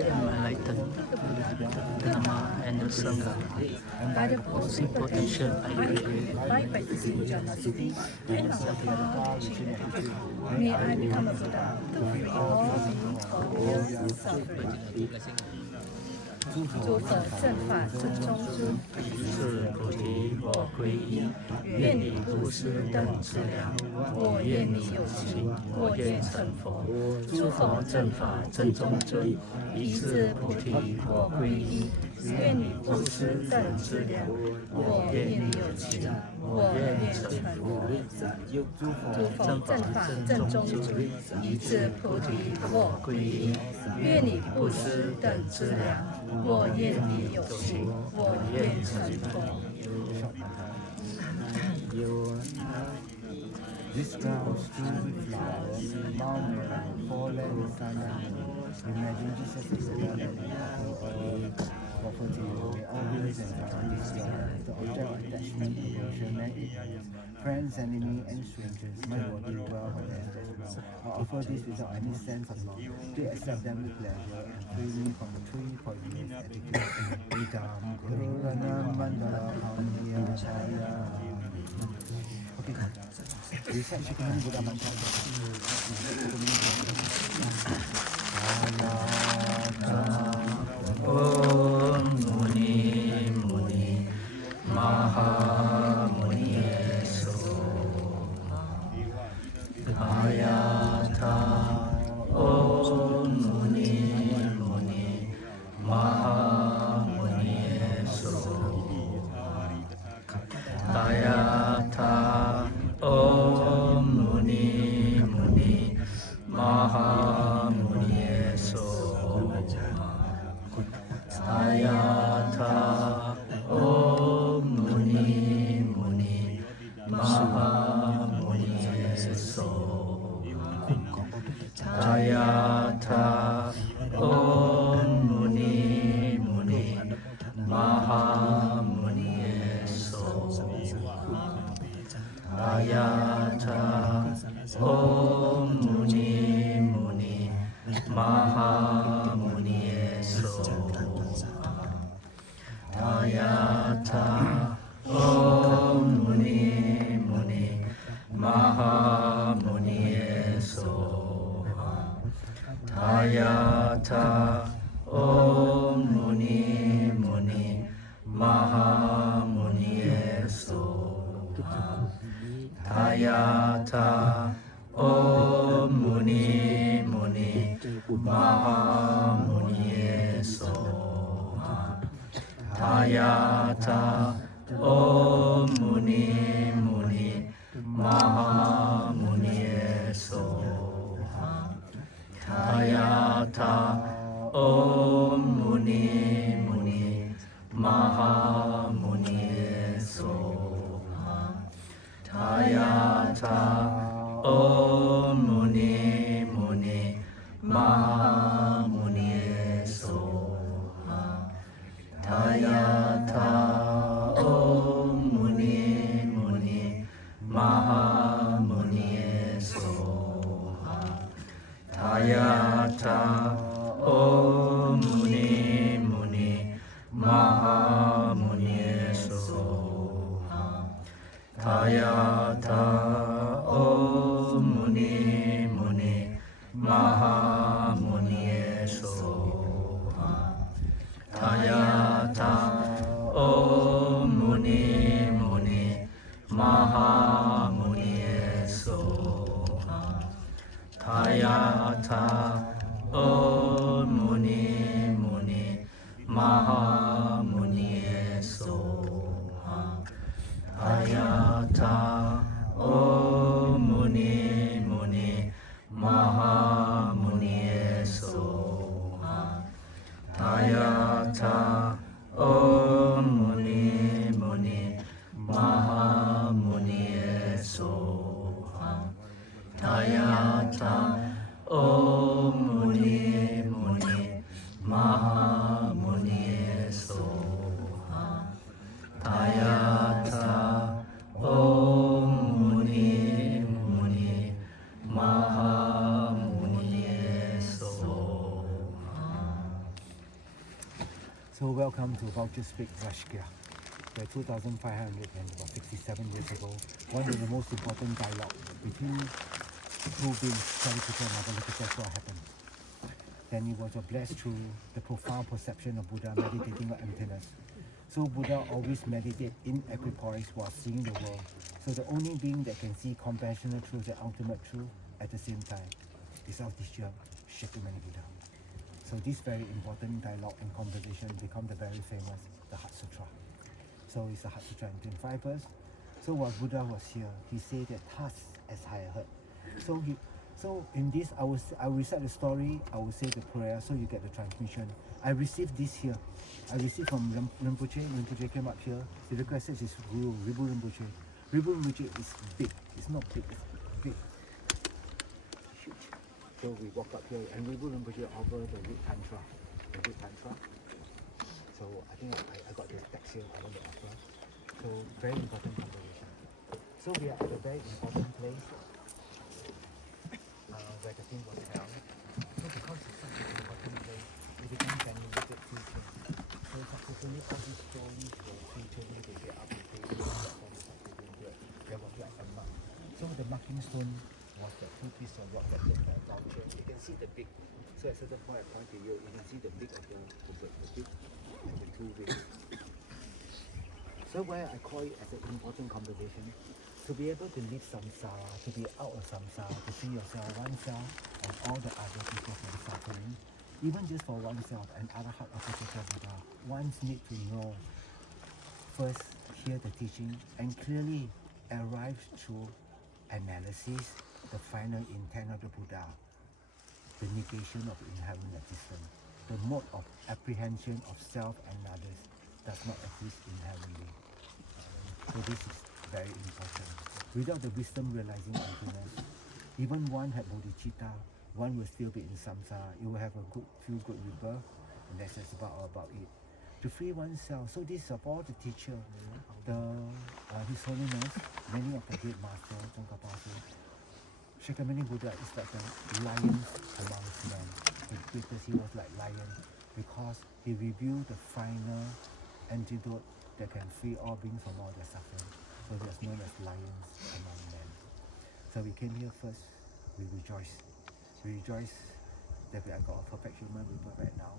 Enlightened Dharma and the Sangha. By the positive potential I create, by practicing generosity and self-teaching, may I become a Buddha to free all beings from real suffering. 诸佛正法正中尊，是菩提我皈依。愿你布施等资粮，我愿你有情，我愿成佛。诸佛正法正中尊，一字菩提我皈依。愿你布施等资粮，我愿你有情，我愿成佛。诸佛正法正中尊，一字菩提我皈依。愿你布施等资粮，我愿你有情，我愿成佛。This ground is strewn with flowers, mountain, fallen sun. Imagine Jesus as a God and offer to you. May all beings enjoy this God, the object of attachment, devotion, and ignorance. Friends, enemies, and strangers, my body well for them as well. I offer this without any sense of law. They accept them with pleasure and free me from the three poisonous attitudes. Idam Guru Ranam Mandala Hamniya Chaya. Okay. Recite Shakyamuni Buddha Mantra. Om Muni Muni Mahāmuni Sakyamuni. Om Muni Muni Mahāmuni Sakyamuni. Om Muni Muni Mahāmuni Sakyamuni. Om Muni Muni Mahāmuni Sakyamuni. Om Muni Muni Mahāmuni Sakyamuni. Om Muni Muni Mahāmuni Sakyamuni. Om Muni Muni Mahāmuni Sakyamuni. Om Muni Muni Mahāmuni Sakyamuni. Om Muni Muni Mahāmuni Sakyamuni. Om Muni Muni Mahāmuni Sakyamuni. Om Muni Muni Mahāmuni Sakyamuni. Om Muni Muni Mahāmuni Sakyamuni. Om Muni Muni Mahāmuni Sakyamuni. Om Muni Muni Mahāmuni Sakyamuni. Om Muni Muni Mahāmuni Sakyamuni. Om Muni Muni Mahāmuni Tayata O Muni Muni Mahāmuni Soha. Tayata O Muni Muni Mahāmuni Soha. Tayata O Muni Muni Mahāmuni Soha. Tayata O Muni Muni Mahāmuni Soha. Tayata O Muni Muni Mahāmuni Soha. So welcome to Vulture Speak Rajgir, where 2,567 years ago, one of the most important dialogue between two beings, Gridhakuta and Avalokiteshvara, happened. Then it was blessed through the profound perception of Buddha meditating on emptiness. So Buddha always meditated in equipoise while seeing the world. So the only being that can see conventional truth and ultimate truth at the same time is our teacher, Shakyamuni Buddha. So this very important dialogue and conversation become the very famous, the Heart Sutra. So it's the Heart Sutra in 25 verse. So while Buddha was here, he said that thus as I heard. So in this, I will recite the story, I will say the prayer, so you get the transmission. I received this here. I received from Rinpoche. Rinpoche came up here. He requested his guru, Ribu Rinpoche. Ribu Rinpoche is big. It's not big, it's big. Huge. So we walk up here, and Ribu Rinpoche offered the root Tantra. The root Tantra. So I think I got this text here I want to offer. So very important conversation. So we are at a very important place where the thing was held. So because it's such an important place, it becomes animated teaching. So subsequently all these stories were featured in the get up the table, there was like a mark. So the marking stone was the two pieces of rock that looked like Vulture. You can see the beak. So at a certain point I point to you, you can see the beak of the beak and the two wings. So why I call it as an important conversation, to be able to leave samsara, to be out of samsara, to see yourself, oneself, and all the other people from suffering, even just for oneself and Arahat Arapacana Buddha, one needs to know, first hear the teaching and clearly arrive through analysis, the final intent of the Buddha, the negation of inherent existence, the mode of apprehension of self and others does not exist inherently. So this is very important. Without the wisdom realizing emptiness, even one had bodhicitta, one will still be in samsara. You will have a few good rebirth, and that's just about it. To free oneself. So this is of all the teacher, His Holiness, many of the great masters, Shakyamuni Buddha is like the lion amongst men. The greatest, he was like lion because he revealed the final antidote that can free all beings from all their suffering. So he was known as lions among men. So we came here first, we rejoice. We rejoice that we have got a perfect human rebirth right now.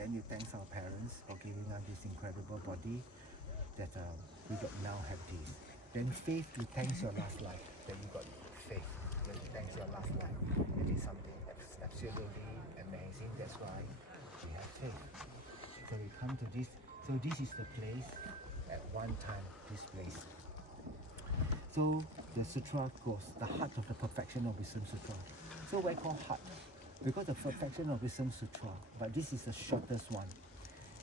Then you thank our parents for giving us this incredible body that we got now have this. Then faith, you thank your last life that you got faith. Then you thank your last life. It is something absolutely amazing. That's why we have faith. So we come to this. So this is the place at one time, this place. So the sutra goes, the heart of the perfection of wisdom sutra. So why call heart? Because the perfection of wisdom sutra, but this is the shortest one.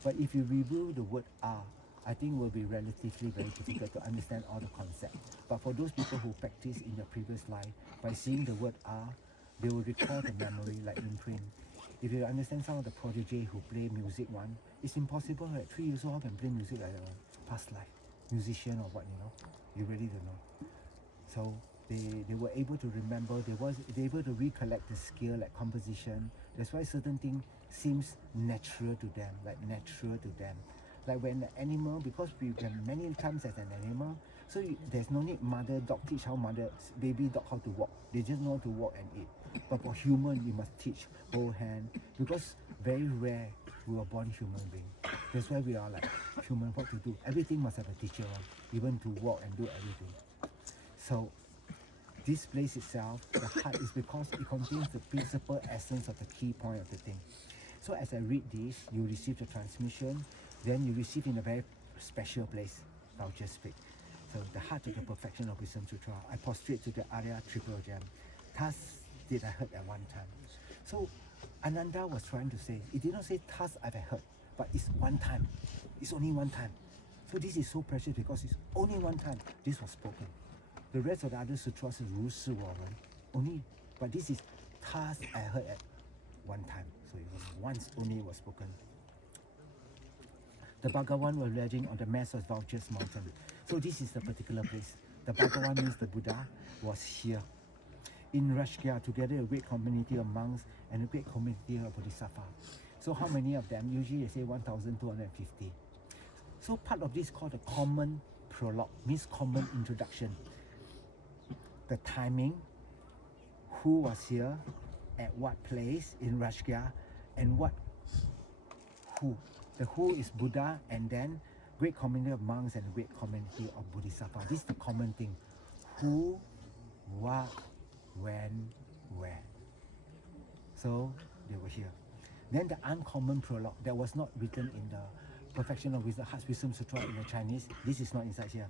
But if you review the word I think it will be relatively very difficult to understand all the concepts. But for those people who practice in their previous life, by seeing the word they will recall the memory like imprint. If you understand some of the prodigy who play music one, it's impossible, right? 3 years old can play music like a past life. Musician or what, you really don't know. So they were able to remember, they were able to recollect the skill like composition. That's why certain things seems natural to them, Like when the animal, because we have many times as an animal, so there's no need mother dog teach how baby dog how to walk. They just know how to walk and eat. But for human, you must teach hold hand, because very rare we are born human being. That's why we are like human, what to do. Everything must have a teacher, even to walk and do everything. So this place itself, the heart, is because it contains the principal essence of the key point of the thing. So as I read this, you receive the transmission, then you receive in a very special place, I'll just speak. So the heart of the perfection of wisdom sutra, I prostrate to the Arya triple gem. Thus did I heard at one time. So Ananda was trying to say, it did not say thus I've heard, but it's one time. It's only one time. So this is so precious because it's only one time this was spoken. The rest of the other sutras is 如是我闻, only, but this is thus I heard at one time. So it was once only was spoken. The Bhagavan was raging on the mass of Vulture's mountain. So this is the particular place. The Bhagavan means the Buddha was here. In Rajgir, together a great community of monks and a great community of Bodhisattva. So how many of them? Usually they say 1,250. So part of this called the common prologue, means common introduction. The timing, who was here, at what place in Rajgir, and what, who. The who is Buddha, and then great community of monks and great community of Bodhisattva. This is the common thing. Who, what, when, where. So they were here. Then the uncommon prologue that was not written in the Perfection of Wisdom, Heart Wisdom Sutra in the Chinese. This is not inside here.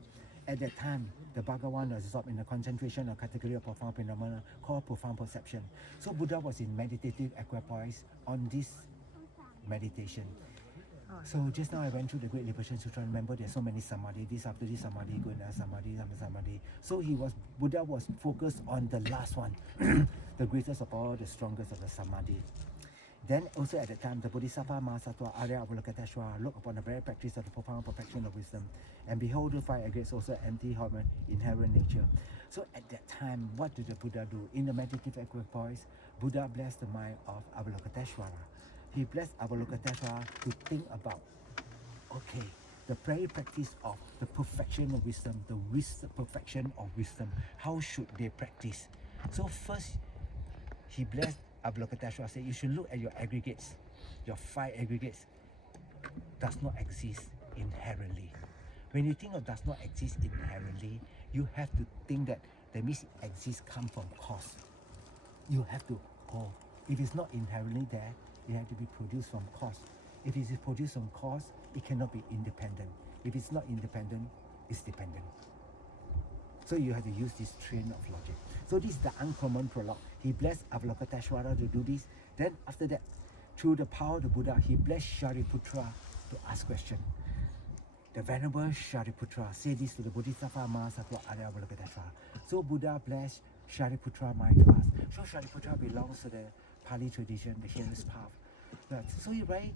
At that time, the Bhagavan was absorbed in the concentration of category of profound phenomena called profound perception. So Buddha was in meditative equipoise on this meditation. So just now I went through the Great Liberation Sutra. Remember, there's so many samadhi. This after this samadhi, go another samadhi, samadhi. So Buddha was focused on the last one, the greatest of all, the strongest of the samadhi. Then also at that time, the Bodhisattva Mahasattva Arya Avalokiteshvara looked upon the very practice of the profound perfection of wisdom, and behold, the five aggregates also empty inherent nature. So at that time, what did the Buddha do? In the meditative equipoise, Buddha blessed the mind of Avalokiteshvara. He blessed Avalokiteshvara to think about, okay, the very practice of the perfection of wisdom, the perfection of wisdom, how should they practice? So first, he blessed Avalokiteshvara, said, you should look at your aggregates. Your five aggregates does not exist inherently. When you think of does not exist inherently, you have to think that means it exists come from cause. You have to, if it's not inherently there, it has to be produced from cause. If it is produced from cause, it cannot be independent. If it's not independent, it's dependent. So you have to use this train of logic. So this is the uncommon prologue. He blessed Avalokiteshvara to do this. Then after that, through the power of the Buddha, he blessed Shariputra to ask questions. The Venerable Shariputra said this to the Bodhisattva Mahasattva Arya Avalokiteshvara. So Buddha blessed Shariputra mind to ask. So Shariputra belongs to the Pali tradition, the hearer's path. So you write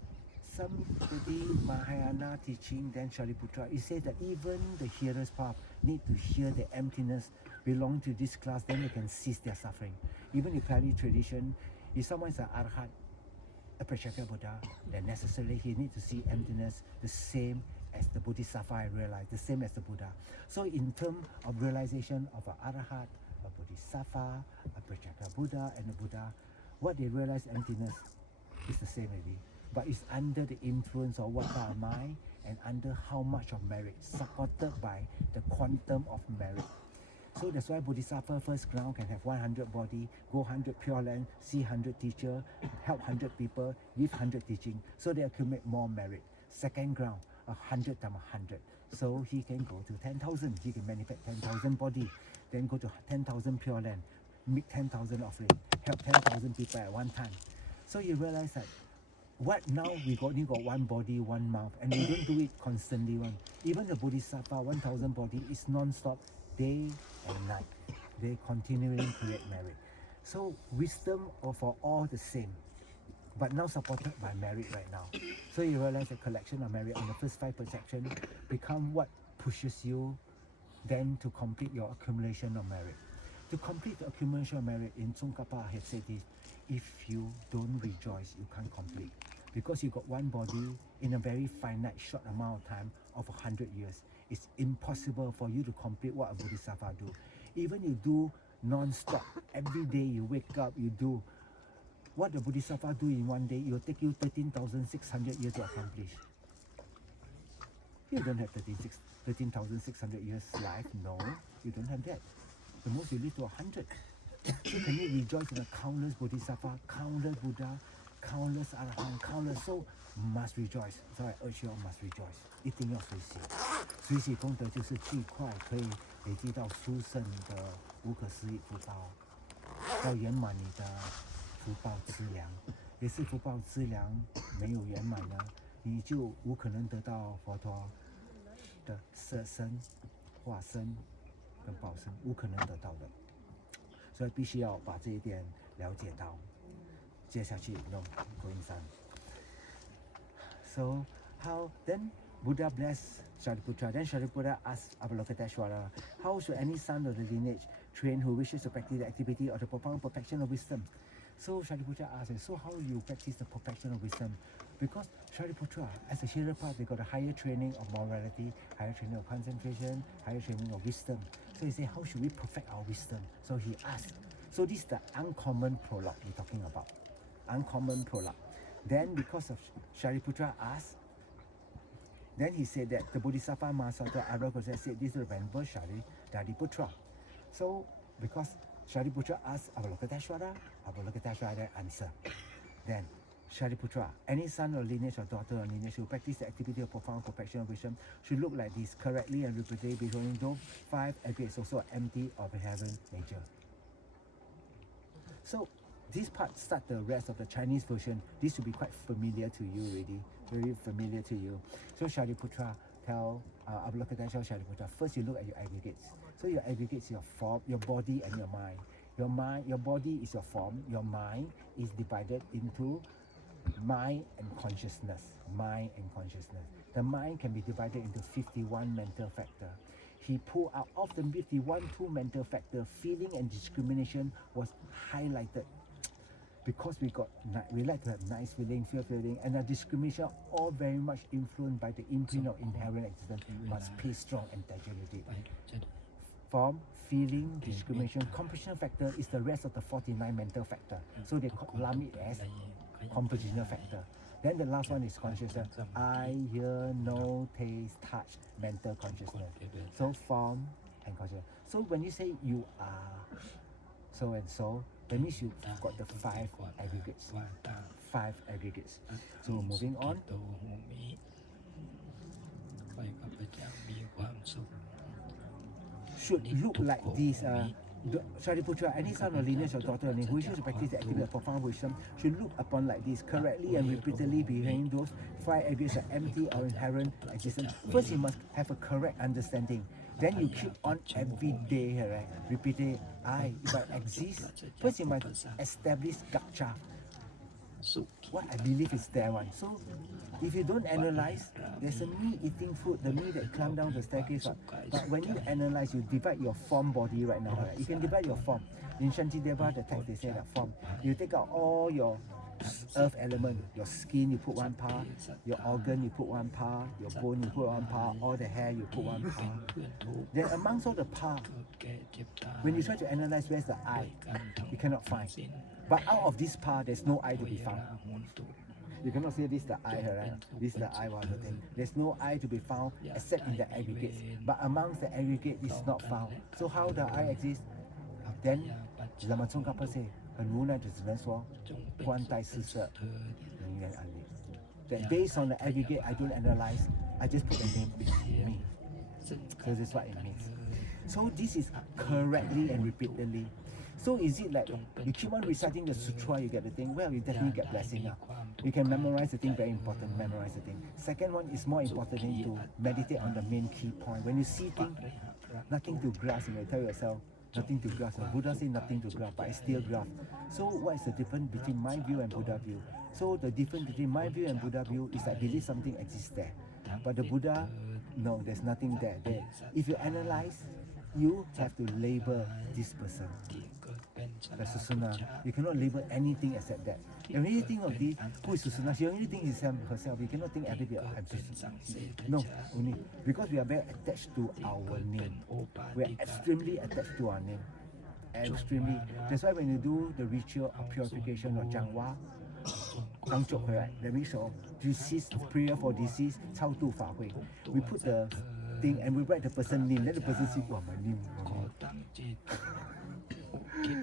somebody Mahayana teaching, then Shariputra, it says that even the hearer's path need to hear the emptiness belong to this class, then they can cease their suffering. Even in Pali tradition, if someone is an Arhat, a Pratyeka Buddha, then necessarily he needs to see emptiness the same as the Bodhisattva I realize, the same as the Buddha. So in terms of realization of an Arhat, a Bodhisattva, a Pratyeka Buddha, and a Buddha, what they realize emptiness is the same maybe, but it's under the influence of what are mind and under how much of merit, supported by the quantum of merit. So that's why Bodhisattva first ground can have 100 body, go 100 pure land, see 100 teacher, help 100 people, give 100 teaching, so they accumulate more merit. Second ground, 100 times 100. So he can go to 10,000, he can manifest 10,000 body, then go to 10,000 pure land, make 10,000 offering, help 10,000 people at one time. So you realize that what now we only got one body, one mouth, and we don't do it constantly. Even the Bodhisattva 1,000 body is non-stop, day and night. They continually create merit. So wisdom for all the same, but now supported by merit right now. So you realize the collection of merit on the first five perceptions become what pushes you then to complete your accumulation of merit. To complete the accumulation of merit, in Tsongkhapa had said this, if you don't rejoice, you can't complete. Because you got one body in a very finite short amount of time of 100 years. It's impossible for you to complete what a Bodhisattva do. Even you do non-stop, every day you wake up, you do. What the Bodhisattva do in one day, it will take you 13,600 years to accomplish. You don't have 13,600 years life, no, you don't have that. the most you live to 100. So can you rejoice in the countless Bodhisattva, countless Buddha, countless Arahant, countless soul? Must rejoice. So I urge you all must rejoice. 一定要随喜，随喜功德就是最快可以累积到殊胜的无可思议福报，要圆满你的福报资粮，也是福报资粮没有圆满呢，你就无可能得到佛陀的色身、化身跟报身，无可能得到的，所以必须要把这一点了解到。接下去going on. So how then Buddha blessed Shariputra. Then Shariputra asked Avalokiteshvara, how should any son of the lineage train who wishes to practice the activity of the profound perfection of wisdom? So Shariputra asked, so how you practice the perfection of wisdom? Because Shariputra, as a Shirapa, they got a higher training of morality, higher training of concentration, higher training of wisdom. So he said, how should we perfect our wisdom? So he asked. So this is the uncommon prologue we're talking about. Uncommon prologue. Then because of Shariputra asked, then he said that the Bodhisattva Mahasatwa Arapacana said this is the venerable Shariputra. So because Shariputra asked Avalokiteshvara, Avalokiteshvara answered. Then Shariputra, any son or lineage or daughter or lineage who practice the activity of profound perfection of wisdom should look like this, correctly and repeatedly beholding those 5 aggregates also empty of inherent nature. So this part starts the rest of the Chinese version. This will be quite familiar to you already, very familiar to you. So Shariputra tell Avalokiteshvara Shariputra, first you look at your aggregates. So your aggregates, your form, your body and your mind. Your body is your form, your mind is divided into mind and consciousness. Mind and consciousness. The mind can be divided into 51 mental factors. He pulled out of the 51 mental factors, feeling and discrimination was highlighted. Because we like to have nice feeling, feeling, and our discrimination all very much influenced by the imprint of inherent existence. Must pay strong integrity. Form, feeling, discrimination, composition factor is the rest of the 49 mental factor. So they lump it as compositional factor. Then the last one is consciousness. Eye, hear, know, taste, touch, mental consciousness. So form and consciousness. So when you say you are so and so, that means you've got the 5 aggregates. 5 aggregates. So moving on. Should look like this. Shariputra, any son or lineage or daughter who wishes to practice the activity of profound wisdom should look upon like this, correctly and repeatedly behind those 5 aggregates are empty or inherent existence. First you must have a correct understanding. Then you keep on every day, right? Repeating, if I exist, first you must establish gacha. What I believe is there one. So if you don't analyze, there's a me eating food, the me that climbed down the staircase. But when you analyze, you divide your form body right now. Right? You can divide your form. In Shantideva, the text they say that form. You take out all your earth element, your skin you put one part, your organ you put one part, your bone you put one part, all the hair you put one part. Then amongst all the part, when you try to analyze where's the eye, you cannot find. But out of this part, there's no eye to be found. You cannot say this is the eye, right? This is the eye one thing. There's no eye to be found except in the aggregates. But amongst the aggregate, it's not found. So how the eye exists? Then, 那么宗喀巴say, 很无奈的只能说观待四色，名言安立。That based on the aggregate, I don't analyze. I just put the name me. So this is what it means. So this is correctly and repeatedly. So is it like you keep on reciting the sutra, you get the thing? Well, you definitely get blessing. You can memorize the thing, very important, memorize the thing. Second one is more important than to meditate on the main key point. When you see things, nothing to grasp, you tell yourself, nothing to grasp. Buddha says nothing to grasp, but I still grasp. So what is the difference between my view and Buddha view? So the difference between my view and Buddha view is I believe something exists there. But the Buddha, no, there's nothing there. If you analyze, you have to label this person. The Susuna. You cannot label anything except that. When you think of this, who is Susuna? She only thinks herself. You cannot think everything. I'm Susuna. No, only because we are very attached to our name. We are extremely attached to our name. Extremely. That's why when you do the ritual of purification or Jangwa, that means disease, prayer for disease, 超度法会. We put the thing and we write the person's name. Let the person see, oh, my name.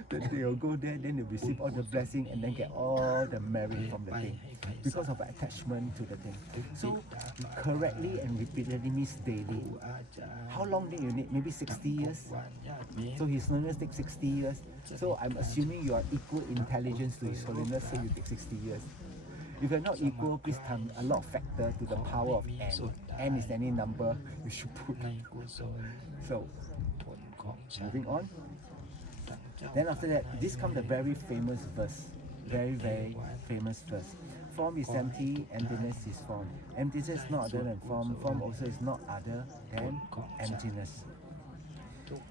They'll go there, then they'll receive all the blessing and then get all the merit from the thing because of attachment to the thing. So correctly and repeatedly means daily. How long do you need? Maybe 60 years. So His Holiness takes 60 years. So I'm assuming you are equal intelligence to His Holiness, so you take 60 years. If you're not equal, please times a lot of factor to the power of n. N is any number you should put. So, moving on. Then after that, this comes the very famous verse. Very, very famous verse. Form is empty, emptiness is form. Emptiness is not other than form. Form also is not other than emptiness.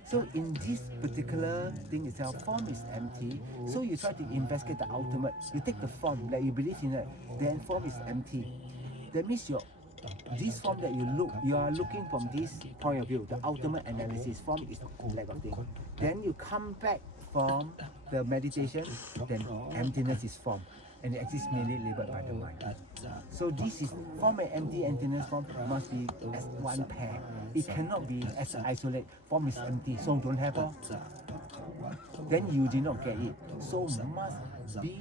So in this particular thing itself, form is empty. So you try to investigate the ultimate. You take the form that you believe in it, then form is empty. That means this form that you are looking from this point of view, the ultimate analysis. Form is lack of thing. Then you come back from the meditation, then emptiness is form. And it exists merely labeled by the mind. So this is form and empty, emptiness form must be as one pair. It cannot be as isolate. Form is empty, so don't have all. Then you did not get it. So must be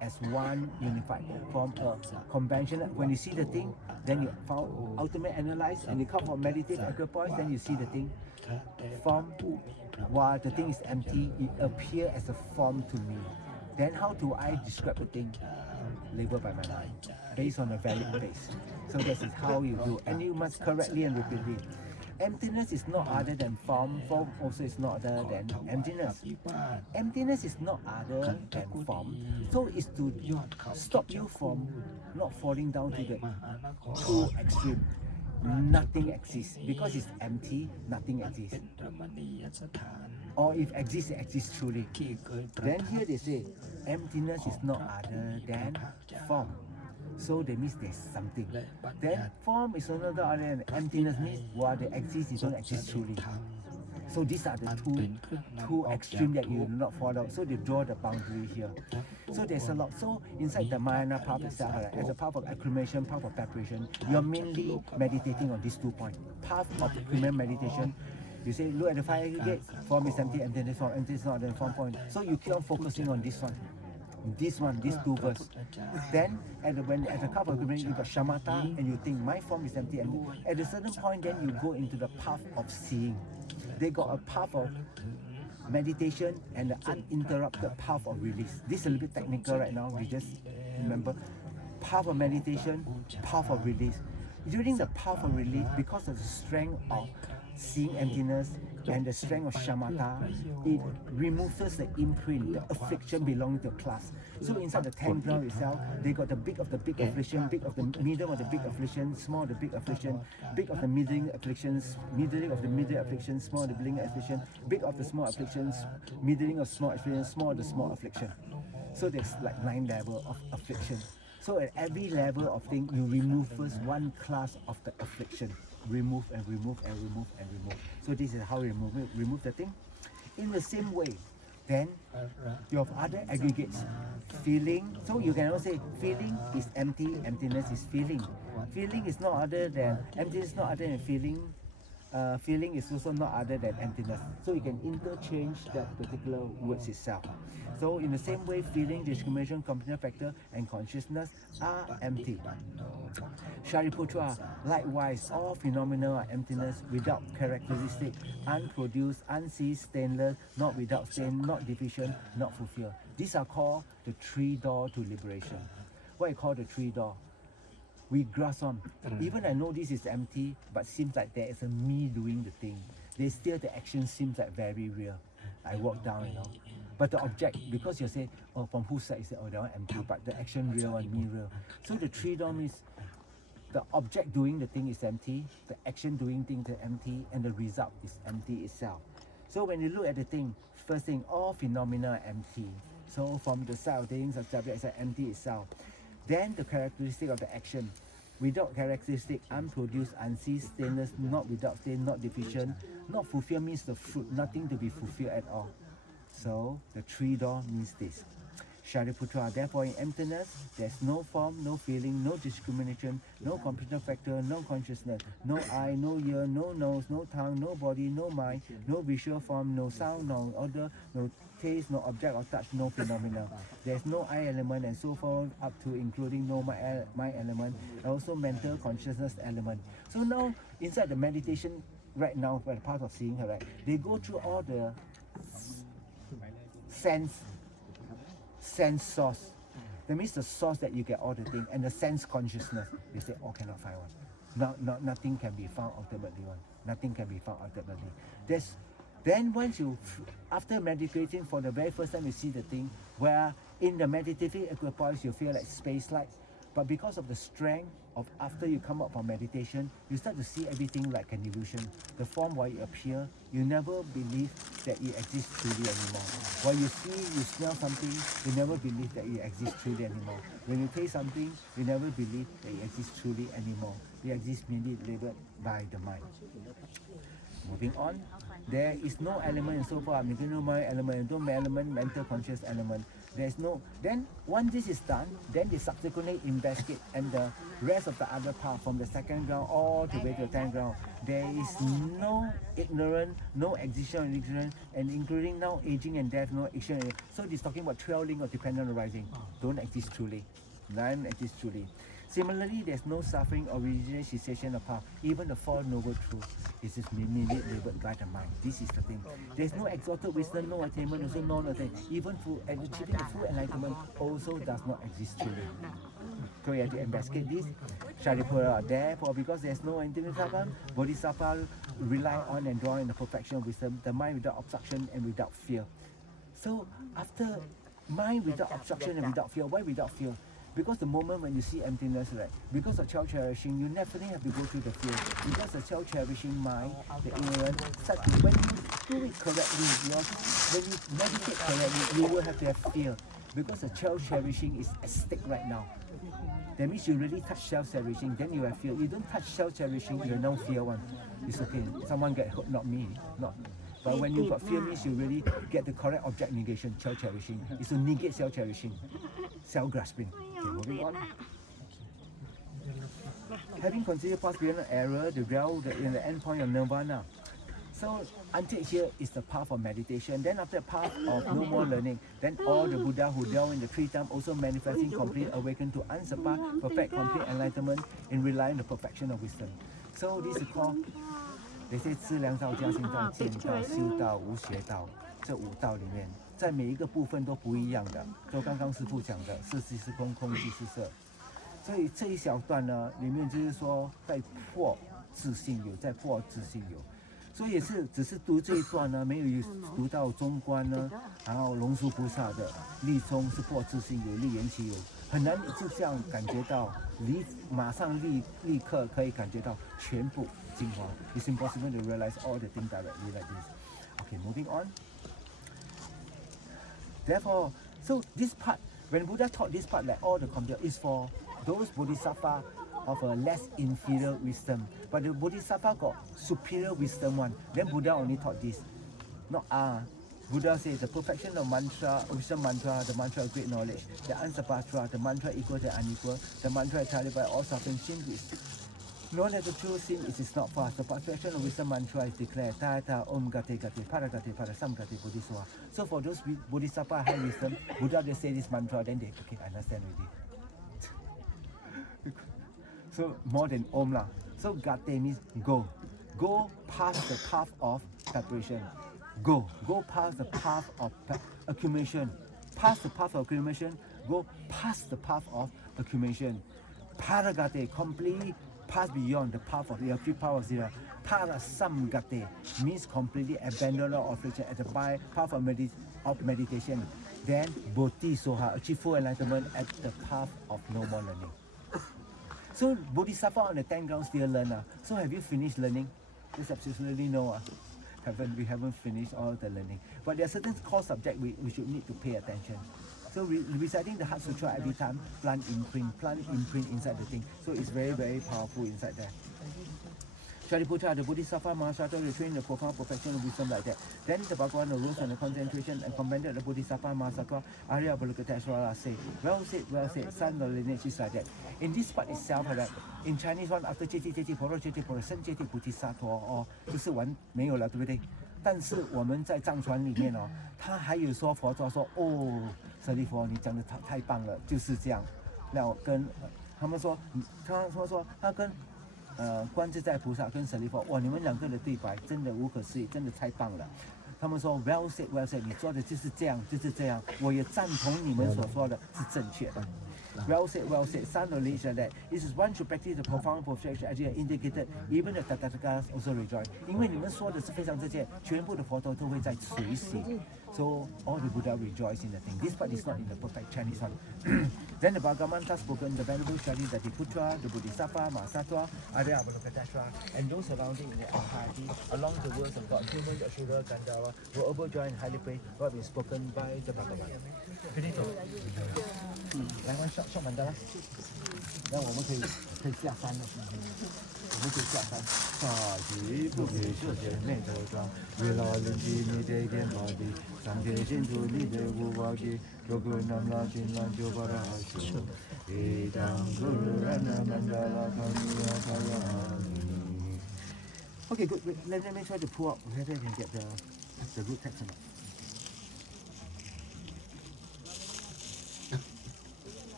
as one unified. From a conventional, when you see the thing, then you found ultimate analyze, and you come from meditative equipoise, then you see the thing. Form, while the thing is empty, it appears as a form to me. Then how do I describe the thing? Labeled by my mind, based on a valid base. So that is how you do. And you must correctly and repeatedly. Emptiness is not other than form. Form also is not other than emptiness. Emptiness is not other than form. So it's to stop you from not falling down to the too extreme. Nothing exists. Because it's empty, nothing exists. Or if exists, it exists truly. Then here they say, emptiness is not other than form. So that means there's something. Then form is another other than emptiness means while they exist, it don't exist truly. So these are the two extremes that you do not follow. So they draw the boundary here. So there's a lot. So inside the Mahāyana path itself, as a path of accumulation, path of preparation, you're mainly meditating on these 2 points. Path of accumulation meditation, you say look at the 5 aggregates, form is empty, emptiness form, empty is not the form point. So you keep on focusing on this one. These 2 verses. Then at the cup of accumulation, you got shamatha, and you think my form is empty. And at a certain point, then you go into the path of seeing. They got a path of meditation and the uninterrupted path of release. This is a little bit technical right now. We just remember path of meditation, path of release. During the path of release, because of the strength of seeing emptiness and the strength of shamatha, it removes the imprint, the affliction belonging to the class. So inside the 10 ground itself, they got the big of the big affliction, big of the middle of the big affliction, small of the big affliction, big of the middling afflictions, middling of the middle affliction, small of the middling affliction, big of the small afflictions, middling of small affliction, small of the small affliction. So there's like 9 levels of affliction. So at every level of thing, you remove first one class of the affliction. Remove and remove and remove and remove. So this is how you remove the thing. In the same way, then you have other aggregates. Feeling, so you can also say feeling is empty, emptiness is feeling. Feeling is not other than, emptiness is not other than feeling. Feeling is also not other than emptiness. So you can interchange that particular words itself. So in the same way, feeling, discrimination, component factor, and consciousness are empty. Shariputra, likewise, all phenomena are emptiness without characteristic, unproduced, unceased, stainless, not without stain, not deficient, not fulfilled. These are called the 3 doors to liberation. What I call the 3 doors? We grasp on. Even I know this is empty, but seems like there is a me doing the thing. They still, the action seems like very real. I walk down, But the object, because you say, oh, from whose side you say, oh, that one empty, but the action real and me real. So the 3 doors means the object doing the thing is empty, the action doing things is empty, and the result is empty itself. So when you look at the thing, first thing, all phenomena are empty. So from the side of things, it's empty itself. Then the characteristic of the action, without characteristic, unproduced, unceased, stainless, not without stain, not deficient, not fulfilled means the fruit, nothing to be fulfilled at all. So the 3 doors means this. Shariputra, therefore in emptiness, there's no form, no feeling, no discrimination, no computer factor, no consciousness, no eye, no ear, no nose, no tongue, no body, no mind, no visual form, no sound, no odor, no taste, no object or touch, no phenomena. There's no I element and so forth up to including no mind element, and also mental consciousness element. So now inside the meditation right now, for the part of seeing her, right, they go through all the sense source. That means the source that you get all the things, and the sense consciousness. They say, oh, cannot find one. Nothing can be found ultimately one. Nothing can be found ultimately. Then once you, after meditating for the very first time, you see the thing where in the meditative equipoise you feel like space-like, but because of the strength of after you come up from meditation, you start to see everything like an illusion. The form while it appears, you never believe that it exists truly anymore. While you see, you smell something, you never believe that it exists truly anymore. When you taste something, you never believe that it exists truly anymore. It exists merely labeled by the mind. Moving on, there is no element and so far, no mind element, no element, mental conscious element. There's no, then once this is done, then they subsequently investigate, and the rest of the other part from the second ground all the way to the 10th ground, there is no ignorance, no existential ignorance, and including now aging and death, no action. So he's talking about 12 link of dependent arising, don't exist truly, none exist truly. Similarly, there's no suffering, original cessation of power. Even the Four Noble Truths is just merely labeled by the mind. This is the thing. There's no exalted wisdom, no attainment, also non-attainment. Even achieving the full enlightenment also does not exist truly. So we have to investigate this. Shariputra, therefore, because there's no emptiness, Bodhisattva rely on and draw in the perfection of wisdom, the mind without obstruction and without fear. So after mind without obstruction and without fear, why without fear? Because the moment when you see emptiness, right, because of self-cherishing, you definitely have to go through the fear. Because the self-cherishing mind, the ignorance, when you do it correctly, when you meditate correctly, you will have to have fear. Because the self-cherishing is at stake right now. That means you really touch self-cherishing, then you have fear. You don't touch self-cherishing, you don't fear one. It's okay. Someone get hurt, not me, not me. But when you got fear means you really get the correct object negation, self-cherishing. It's to negate self-cherishing, self-grasping. Okay, moving on. Having considered past beyond error, the realm in the end point of nirvana. So until here is the path of meditation. Then after the path of no more learning, then all the Buddha who dwell in the three times also manifesting complete awakened to unsurpassed, perfect, complete enlightenment in relying on the perfection of wisdom. So this is called, they say 资粮道、加行道、见道、修道、无学道，这五道里面，在每一个部分都不一样的。就刚刚师父讲的，色即是空，空即是色。所以这一小段呢，里面就是说在破自性有，在破自性有。所以也是只是读这一段呢，没有读到中观呢，然后龙树菩萨的立中是破自性有，立言其有，很难就这样感觉到，马上立刻可以感觉到全部精华。It's impossible to realize all the things directly like this. Okay, moving on. Therefore, so this part, when Buddha taught this part, like all the content, is for those bodhisattva of a less inferior wisdom. But the bodhisattva got superior wisdom one. Then Buddha only taught this. Not Buddha says the perfection of mantra, wisdom mantra, the mantra of great knowledge, the unsurpassed, the mantra equal to unequal, the mantra entirely by all suffering sin is known as the true sin, it is not fast. The perfection of wisdom mantra is declared Tare, Om Gate Gate, Paragate, Parasamgate, Bodhisattva. So for those bodhisattva high wisdom, Buddha just say this mantra, then they understand already. So more than Om lah. So Gate means go. Go past the path of separation. Go past the path of accumulation. Past the path of accumulation. Go past the path of accumulation. Paragate, completely pass beyond the path of the three power of zero. Parasamgate means completely abandon all affliction at the path of meditation. Then Bodhi Soha, achieve full enlightenment at the path of no more learning. So Bodhisattva on the 10 grounds still learn. So have you finished learning? There's absolutely no. We haven't finished all the learning. But there are certain core subjects we should need to pay attention. So reciting the Heart Sutra every time, plant imprint inside the thing. So it's very, very powerful inside there. Shariputra, the Bodhisattva Mahāsatra, they trained the profound perfection of wisdom like that. Then the Bhagavan arose on the concentration and commended the Bodhisattva Mahāsatra, Arapacana, say, well said, son of lineage is like that. In this part itself, right, in Chinese one, after 接地婆罗接地婆罗僧接地菩提萨埵哦，就是完没有了，对不对？但是我们在藏传里面哦，他还有说佛陀说哦，舍利弗，你讲的太棒了，就是这样。那我跟他们说，他跟观自在菩萨跟舍利弗，哇，你们两个的对白真的无可思议，真的太棒了。他们说 well said， 你说的就是这样，我也赞同你们所说的是正确的。Well said, son of lineage that it is one to practice the profound perfection as you indicated, even the Tathagatas also rejoice. 因为你们说的是非常正确，全部的佛陀都会在随喜。So all the Buddha rejoice in the thing. This part is not in the perfect Chinese one. Then the Bhagavan has spoken the venerable study that the Putra, the Bodhisattva, Mahāsatra, Arapacana, and those surrounding in the entirety along the words of God, human, Ashura, Gandhara, were overjoyed and highly praised what is spoken by the Bhagavan. Finish. 来玩小曼达拉，那我们可以下山了，我们可以下山。大吉不给世界内头装，为了人机你得见宝地，上天心图你得无瓦基，如果南拉金兰就把它修，一当古人的曼达拉卡尼亚卡拉尼。Okay, good. Let me try to pull up whether I can get the root text or not.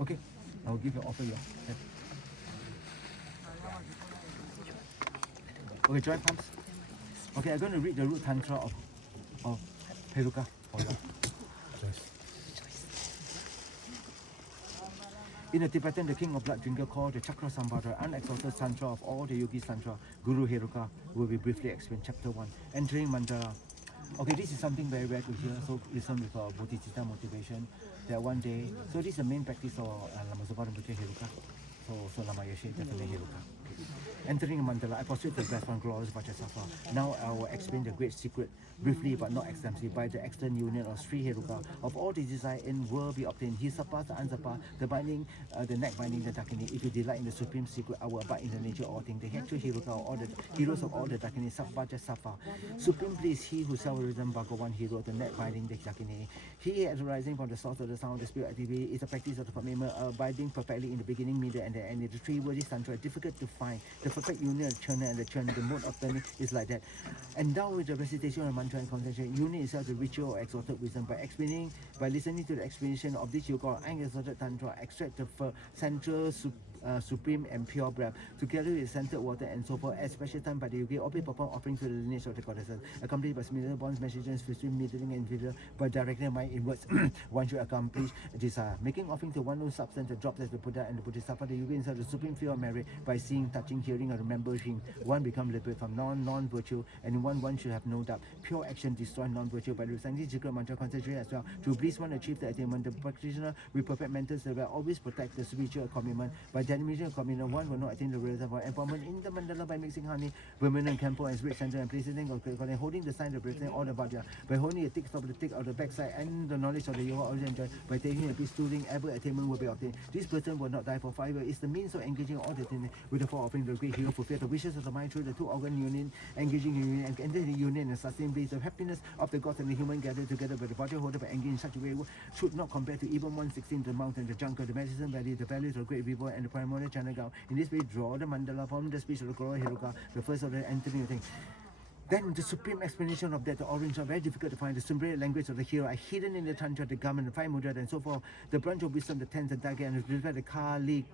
Okay, I will give you offer you. Okay, dry palms. Okay, I'm going to read the root tantra of Heruka for you. In the Tibetan, the king of blood drinker called the Chakra Sambhadra, unexalted tantra of all the yogis tantra, Guru Heruka, will be briefly explained. Chapter 1, entering mandala. Okay, this is something very rare to hear, so listen with Bodhisattva motivation. That one day, so this is the main practice of Lama Zopa Rinpoche Heruka. So Lama Yeshe definitely Heruka. Entering a mandala, I prostrate the best one, glorious Vajrasattva. Now I will explain the great secret, briefly but not extensively, by the external union of Sri Heruka. Of all the desire in will be obtained. He surpassed the unsuppa, the binding, the neck binding, the Dakini. If you delight in the supreme secret, I will abide in the nature of all things. The actual Heruka, all the heroes of all the Dakini, Vajrasattva. Supreme is he who self-risen Bhagavan hero, the neck binding, the Dakini. He arising from the source of the sound, the spirit activity, is a practice of the commitment, abiding perfectly in the beginning, middle, and the end. The three words tantra are difficult to find. The perfect union of churn and the churn, the mode of turning is like that. Endowed with the recitation of mantra and concentration, union itself the ritual or exalted wisdom. By listening to the explanation of this yoga and exalted tantra, extract the central supreme and pure breath, together with scented water and so forth, at special time by the yogi, all be performed offering to the lineage of the goddesses, accompanied by similar bonds, messages, between middling and individual, by directing the mind inwards. One should accomplish desire. Making offering to one whose substance that drops as the Buddha and the Bodhisattva, the yogi inside the supreme field of merit, by seeing, touching, hearing, or remembering, one become liberated from non-virtue, and in one should have no doubt. Pure action destroy non-virtue by reciting secret mantra concentration as well. To please one achieve the attainment, the practitioner with perfect mental survival always protect the spiritual commitment. By generation of commitment, one will not attain the reservoir empowerment in the mandala by mixing honey, vermilion, camphor, and spirit center and places of holding the sign of the all the bhaja, by holding the tick of the tick of the backside and the knowledge of the yoga already enjoyed, by taking a peace tooling, ever attainment will be obtained. This person will not die for fire. It's the means of engaging all the things with the four offering the great hero fulfill the wishes of the mind through the two organ union, engaging in union and entering the union and sustain bliss. The happiness of the gods and the human gathered together by the body holder by engaging in such a way should not compare to even 1/16 the mountain, the jungle, the medicine valley, the valleys of the great river, and the primordial channel. In this way, draw the mandala from the speech of the Guru Heruka, the first of the entering thing. Then the supreme explanation of that, the origins are very difficult to find. The symbolic language of the hero are hidden in the tantra, the garment, the five mudras, and so forth. The branch of wisdom, the tenth, the dagger, and the Kali,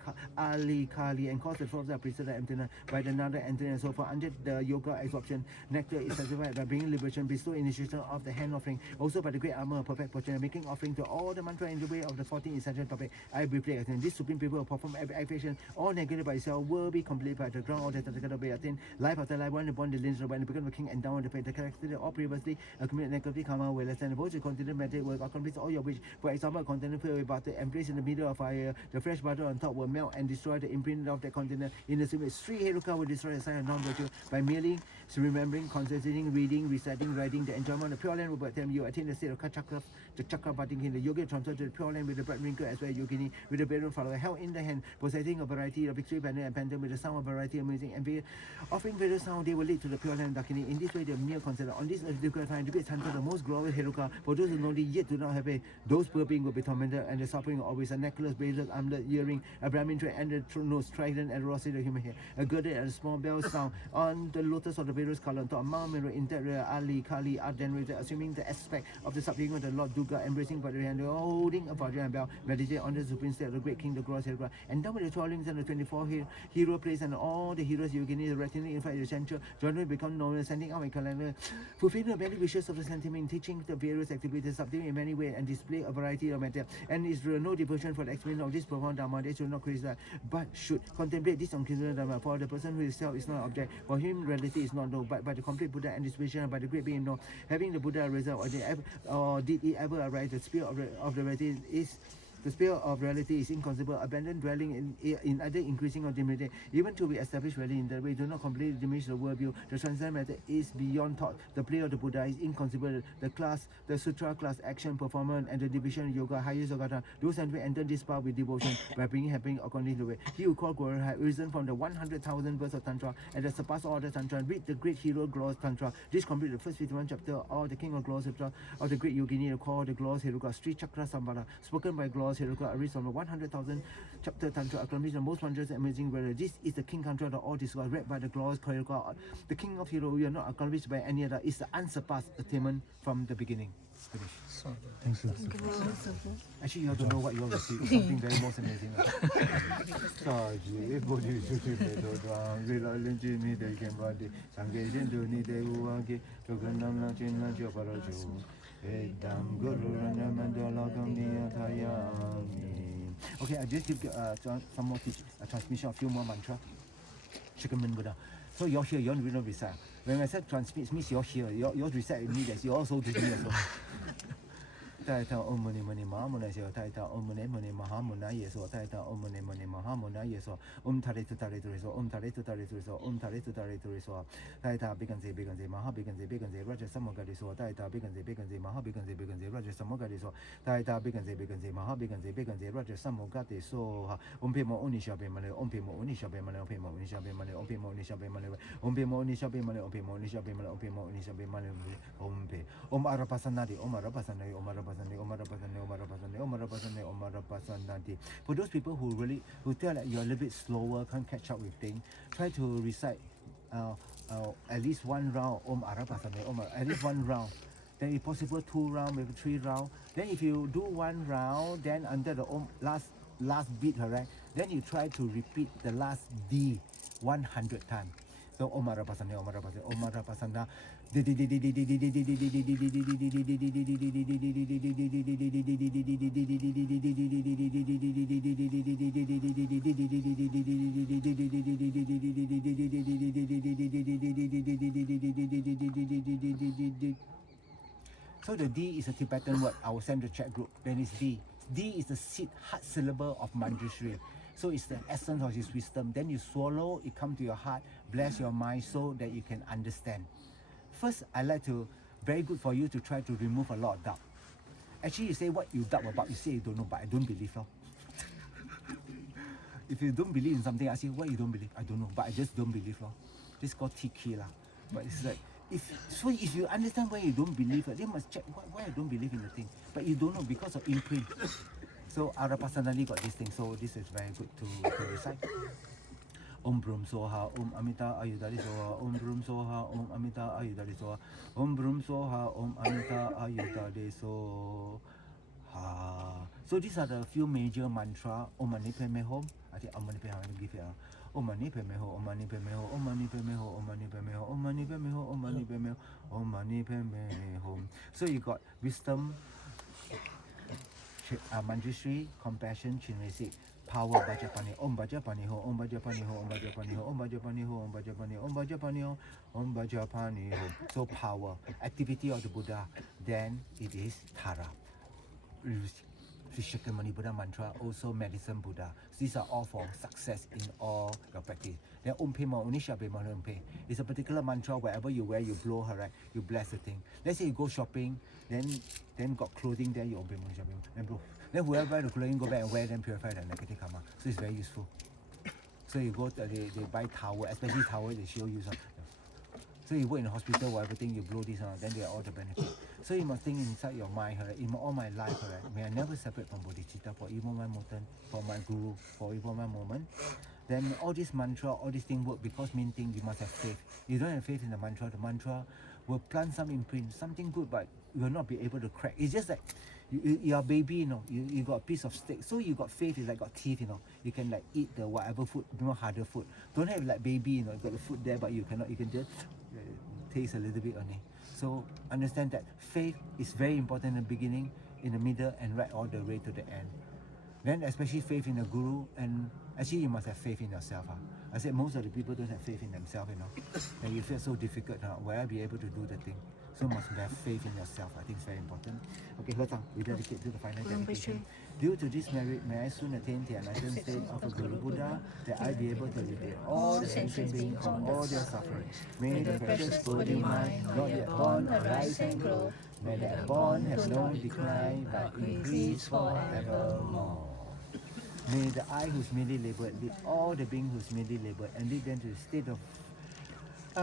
and cause the force of priesthood and emptiness by the Nada, and so forth. Under the yoga absorption, nectar is satisfied by bringing liberation, bestow initiation of the hand offering. Also by the great armor of perfect fortune, making offering to all the mantra in the way of the 14 essential perfect. I briefly explain. This supreme people will perform every activation, all negated by itself, will be completed by the ground, all that together by attained. Life after life, one born the lineage, when the become the king king endowed with the characteristic of previously accumulated negative karma will less and both to continue meditate will accomplish all your wish. For example, container filled with butter and placed in the middle of fire, the fresh butter on top will melt and destroy the imprint of the container. In the same way, Sri Heruka will destroy the sign of non-virtue by merely remembering, concentrating, reading, reciting, writing. The enjoyment of pure land will attempt you attain the state of chakra, the chakra budding in the yoga transfer to the pure land with the bright wrinkle as well yogini with the bedroom follower held in the hand, possessing a variety of victory banner and pendant with the sound of variety of music and offering various sound. They will lead to the pure land dakini. In this way, the mere consider on this difficult time to be Tantra, the most glorious Heruka. For those who know it yet do not have it, those poor beings will be tormented, and the suffering will always a necklace, bracelet, amulet, earring, a Brahmin tray, and the nose, trident, and rosary of human hair, a girdle and a small bell sound on the lotus of the various color on top. Mount Mirror, interior, Ali, Kali, are generated, assuming the aspect of the subhuman of the Lord Durga, embracing by the hand, holding a Vajra and bell, meditate on the supreme state of the great king, the glorious Heruka, and down with the 12 rings and the 24 hero place and all the heroes you can need, the retinue, in fact, the central, journal become known, sending out a calendar, fulfilling the many wishes of the sentiment, teaching the various activities, subduing in many ways, and display a variety of matter. And is no devotion for the explanation of this profound Dharma, they should not criticize, but should contemplate this unconsidered Dharma. For the person who is self is not an object, for him reality is not known, but by the complete Buddha and dispensation by the great being known. Having the Buddha result, or did it ever arise, the spirit of the reality is the spirit of reality is inconceivable, abandoned dwelling in either increasing or diminishing. Even to be established really in that way, do not completely diminish the worldview. The transcendent matter is beyond thought. The play of the Buddha is inconceivable. The sutra class, action, performance, and the division of yoga, highest yoga, those and we enter this path with devotion by bringing happening according to the way. He who called Guru had risen from the 100,000 verse of Tantra and has surpassed all the Tantra and read the great hero glorious Tantra. This completes the first 51 chapter of the king of glorious Sutra of the great yogini called the glorious Heruka, Sri Chakra Sambhara, spoken by glorious Heruka, arisen from the 100,000 chapter Tantra, accomplished the most wondrous and amazing brother. This is the king Tantra, the all discovered, read by the glorious Heruka, the king of hero. We are not accomplished by any other. It's the unsurpassed attainment from the beginning. Finish. Thanks, actually, you have to know what you want to see. Something very most amazing. Okay, I just give some more transmission, a few more mantra. Shakyamuni Buddha. So you're here, you're not recite. When I said transmit, it means you're here. You're recite with me, that you're also with me also. Taita Om Muni Muni Mahāmuni Sakyamuni, Taita Om Muni Muni Mahāmuni Sakyamuni, Taita Om Muni Muni Mahāmuni Sakyamuni, Tare Tuttare Ture, Tare Tuttare Ture, Tare Tuttare Ture, Taita BEKANDZE, Maha BEKANDZE, Raja SAMUDGATE, Taita BEKANDZE, Maha BEKANDZE, Raja SAMUDGATE, Taita BEKANDZE, Maha BEKANDZE, Raja SAMUDGATE, Soha, Pemo Uni Shabemale, Pemo Uni Shabemale, Pemo Uni Shabemale, Pemo Uni Shabemale, Pemo Uni Shabemale, Pemo Uni Shabemale, Pemo Uni Shabemale, Om Arapacana, Om Arapacana, Om Arapacana. For those people who tell that you're a little bit slower, can't catch up with things, try to recite at least one round Om Arapacana, at least one round. Then if possible 2 rounds, maybe 3 rounds. Then if you do 1 round, then under the Om last beat, correct? Then you try to repeat the last D 100 times. So Om Arapacana, Om Arapacana, Om Arapacana. So the D is a Tibetan word. I will send the chat group. Then it's D. D is the seed, heart syllable of Manjushri. So it's the essence of his wisdom. Then you swallow, it comes to your heart, bless your mind so that you can understand. First, I like to, very good for you to try to remove a lot of doubt. Actually, you say what you doubt about, you say you don't know, but I don't believe. If you don't believe in something, I say, why you don't believe? I don't know, but I just don't believe. This is called TK. But it's like, if you understand why you don't believe, then you must check why I don't believe in the thing. But you don't know because of imprint. So Arapacana got this thing, so this is very good to recite. Om Brum Soha, Om Amita Ayudari Soha, Om Brum Soha, Om Amita Ayudari Soha, Om Brum Soha, Om Amita Ayudari Soha. So these are the few major mantra. Om Mani Padme Hum. I think Om Mani Padme Hum, I give it. Om Mani Padme Hum, Om Mani Padme Hum, Om Mani Padme Hum, Om Mani Padme Hum, Om Mani Padme Hum, Om Mani Padme Hum, Om Mani Padme Hum. So you got wisdom, Manjushri, compassion, Chinmay. power baca pani Om baca pani ho, Om baca pani ho, Om baca pani ho, Om baca pani ho, Om baca pani ho, Om baca pani ho, Om baca pani ho. So power, activity of the Buddha. Then it is Tara. Shakyamuni Buddha mantra, also medicine Buddha. These are all for success in all your practice. Then Umpema Unishabe Mahumpe. It's a particular mantra wherever you wear, you blow her, right? You bless the thing. Let's say you go shopping, then got clothing there, you Umpema Unishabe, then blow. Then whoever buy the clothing, go back and wear them, purify the negative karma. So it's very useful. So you go, they buy towel, especially towel, they show you some. So you work in the hospital, whatever thing you blow this on, then they are all the benefits. So you must think inside your mind, right? In all my life, right? May I never separate from bodhicitta for even one moment, for my guru, for even one moment. Then all this mantra, all these things work because main thing you must have faith. You don't have faith in the mantra will plant some imprint, something good, but you will not be able to crack. It's just like you're a baby, you know, you got a piece of steak, so you got faith, it's like got teeth, you know, you can like eat the whatever food, harder food. Don't have like baby, you know, you got the food there, but you cannot, you can just taste a little bit only. So understand that faith is very important in the beginning, in the middle, and right all the way to the end. Then especially faith in the guru, and actually you must have faith in yourself. I said most of the people don't have faith in themselves, you know, and you feel so difficult, will I be able to do the thing? So must have faith in yourself. I think it's very important. Okay, Hertang, we dedicate to the final dedication. Due to this merit, may I soon attain the enlightened state of a Guru Buddha, that I be able to liberate all the sentient beings from all their suffering. May the precious Bodhi mind, not yet born, arise and grow. May that born have no decline, but increase forevermore. May the I who's merely labored lead all the beings who's merely labored and lead them to the state of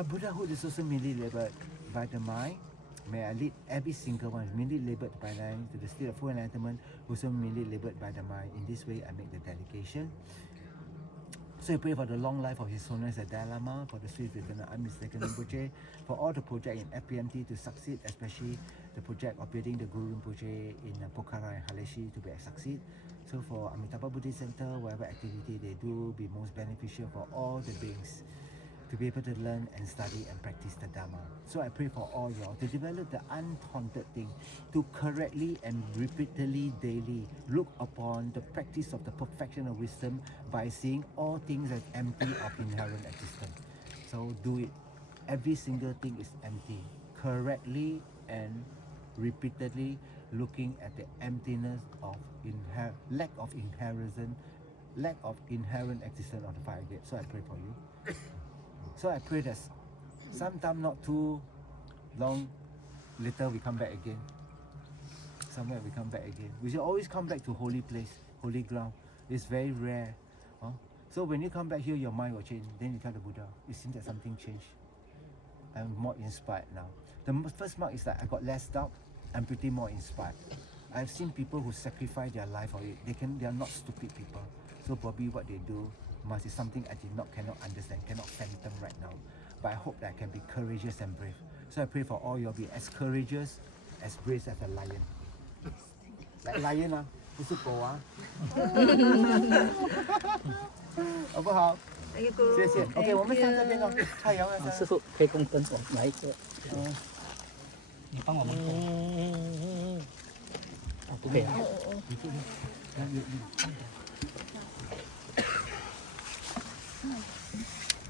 Buddhahood is also merely labored by the mind. May I lead every single one merely labored by the mind to the state of full enlightenment, also merely labored by the mind. In this way, I make the dedication. So I pray for the long life of His Holiness the Dalai Lama, for the sweet return of unmistaken Rinpoche, for all the projects in FPMT to succeed, especially the project of building the Guru Rinpoche in Pokhara and Haleshi to be a succeed. So for Amitabha Buddhist Center, whatever activity they do, be most beneficial for all the beings to be able to learn and study and practice the Dharma. So I pray for all y'all to develop the untaunted thing, to correctly and repeatedly daily look upon the practice of the perfection of wisdom by seeing all things as empty of inherent existence. So do it. Every single thing is empty. Correctly and repeatedly looking at the emptiness of lack of inherent existence of the fire gate. So I pray for you. So I pray that sometime not too long later we come back again. Somewhere we come back again. We should always come back to holy place, holy ground. It's very rare. So when you come back here, your mind will change. Then you tell the Buddha, it seems that something changed. I'm more inspired now. The first mark is that I got less doubt. I'm pretty more inspired. I've seen people who sacrifice their life for it. They are not stupid people. So probably what they do must be something I cannot understand, cannot fathom right now. But I hope that I can be courageous and brave. So I pray for all you'll be as courageous, as brave as a lion. Like lion 不是狗好不好？谢谢。OK， 我们上这边太阳了。师傅可以跟我分我来一个。你帮我们。不可以啊。